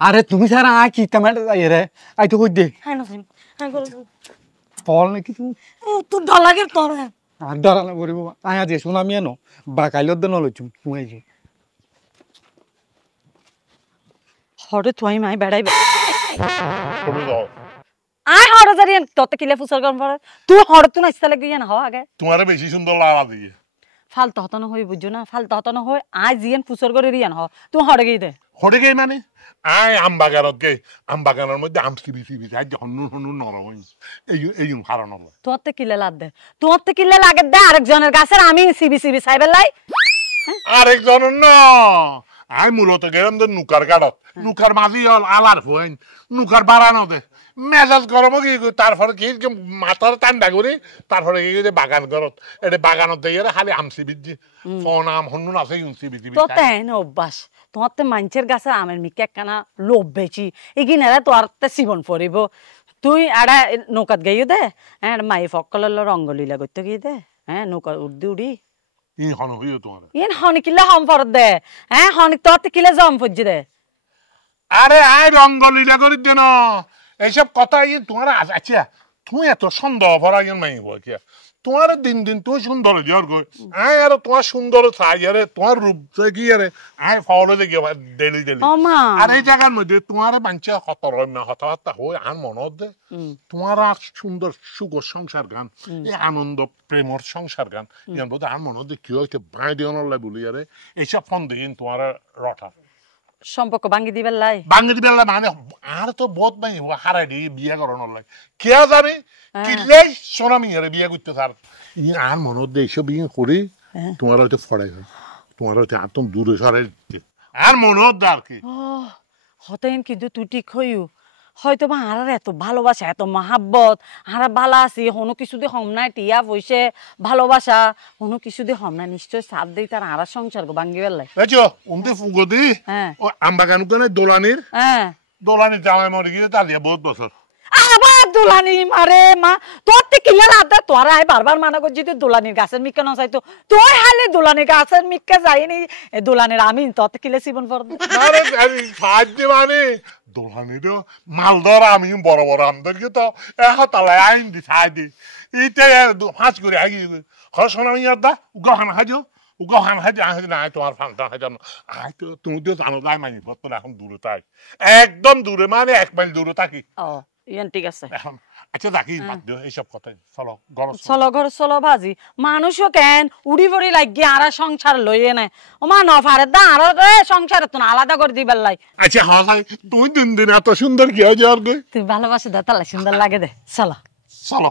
আরে তুমি সারা আ কি টমেটো যাই রে আই তো কই দে হ্যাঁ না হ্যাঁ ফল নাকি তুমি তোর ডর লাগে তোর আর ডরা না করিব আয়া যে শোনা আমি এনো বা কাইলত দেন লইছুম তুই যে হরে তুই মাই বেড়াইবে তুমি যাও আয় হরে জারিয়ান তোতে কিলে ফুসল গরম পড়ে তুই হরে তুই নাচতে লাগি না হ আগে তোমারে বেশি সুন্দর লাগা দিয়ে ফালতু হতন হই বুঝছো না ফালতু হতন হই আয় জিয়ান ফুসল করে রিয়ান হ তুই হরে গই দে হটে গেই মানে আয় আম বাগানত গে আম বাগানের মধ্যে আম সিবি সিবি আজ হন্নু হন্নু নরম হই এই কারণ হলো তোতে কিলে লাগ দে তোতে কিলে লাগে দে আরেকজনের গাছের আমি সিবি সিবি চাইবেল লাই আরেকজন না আয় মূলত গেলাম তো নুকার কাটত নুকার মাঝি হল আলার ফোন নুকার বাড়ানো দে মেজাজ গরম কি তারপরে কি মাথার ঠান্ডা করি তারপরে কি বাগান করত এটা বাগানত দিয়ে খালি আম সিবি দি ফোন আম হন্নু আছে সিবি সিবি তোতে না অভ্যাস তোতে মাঞ্চের গাছের আমের মিকে একখানা লোভ বেচি এগিনারে তোরতে জীবন পড়িব তুই আড়া নৌকাত গাইও দে হ্যাঁ মাই ফকল রঙ্গলীলা করতে গিয়ে দে হ্যাঁ নৌকা উড়দি উড়ি ই হন হইও তোমার ইন হনি কিলে হম পরত দে হ্যাঁ হনি তোতে কিলে জম ফজি দে আরে আয় রঙ্গলীলা করি দেন এইসব কথা তোমার আচ্ছা তুমি এত সুন্দর ভরা মাই কি তোমার দিন দিন তুমি সুন্দর জ্বর গই আয় আর তোমার সুন্দর চাই আরে তোমার রূপ কি আরে আয় ফলো দেখি ডেলি ডেলি আর এই জায়গার মধ্যে তোমার বাঞ্চা হতরম্য হতাহতা হই আর মনত দে তোমার সুন্দর সুগর সংসার গান এই আনন্দ প্রেমর সংসার গান ইয়ার মধ্যে আর মনত দে কি হইতে বাই দিওনলাই বলি আরে এইসব ফোন দিন তোমার রঠা সম্পর্ক ভাঙি দিবেল লাই ভাঙি দিবেল লাই মানে আর তো বহুত ভাঙি হারাই দি বিয়া করানোর লাই কে জানি কিলে সোনামি আরে বিয়া করতে তার আর মনত দে এইসব বিয়ে করি তোমার হয়তো ফড়াই হয় তোমার হয়তো একদম দূরে সরাই দিতে আর মনত দে আর কি হতেন কিন্তু তুই ঠিক হইও হয়তো বা আর এত ভালোবাসা এত মহাব্বত আর ভালো আছি কোনো কিছু দিয়ে হম নাই টিয়া পয়সে ভালোবাসা কোনো কিছু দিয়ে হম না নিশ্চয় সাথ দেই তার আর সংসার গো ভাঙ্গি বেলাই বুঝছো উনতে ফুগদি ও আমবাগান কোনে দোলানির দোলানির জামাই মরে গিয়ে তার দিয়ে বহুত বছর আবার দোলানি মারে মা তোর তে কিলা রাতে তোরা আই বারবার মানা করছি তুই দোলানির গাছের মিক্কা না চাইতো তুই হালে দোলানির গাছের মিক্কা যাইনি দোলানির আমি তোর তে কিলে জীবন পর আরে সাহায্য মানে দোলানির মালদর আমি বড় বড় আমদেরকে তো তালায় আইন দি সাহায্য এইটা ফাঁস করে আগে খরচ আমি দা উগাহান হাজো উগাহান হাজো আহ না তোমার ফান্তা হাজো আয় তো তুমি তো জানো যাই মানি বর্তমানে এখন দূরে তাই একদম দূরে মানে 1 মাইল দূরে থাকি ইয়ান ঠিক আছে এখন আচ্ছা দেখি এইসব কথাই চলো ঘর চলো ভাজি মানুষও কেন উড়ি পড়ি লাগিয়ে আর সংসার লইয়ে নাই ও মা নফারে দা আর সংসার তো আলাদা করে দিবার লাই আচ্ছা হ্যাঁ তুই দিন দিন এত সুন্দর কি হয় যাওয়ার তুই ভালোবাসে দা তাহলে সুন্দর লাগে দে চলো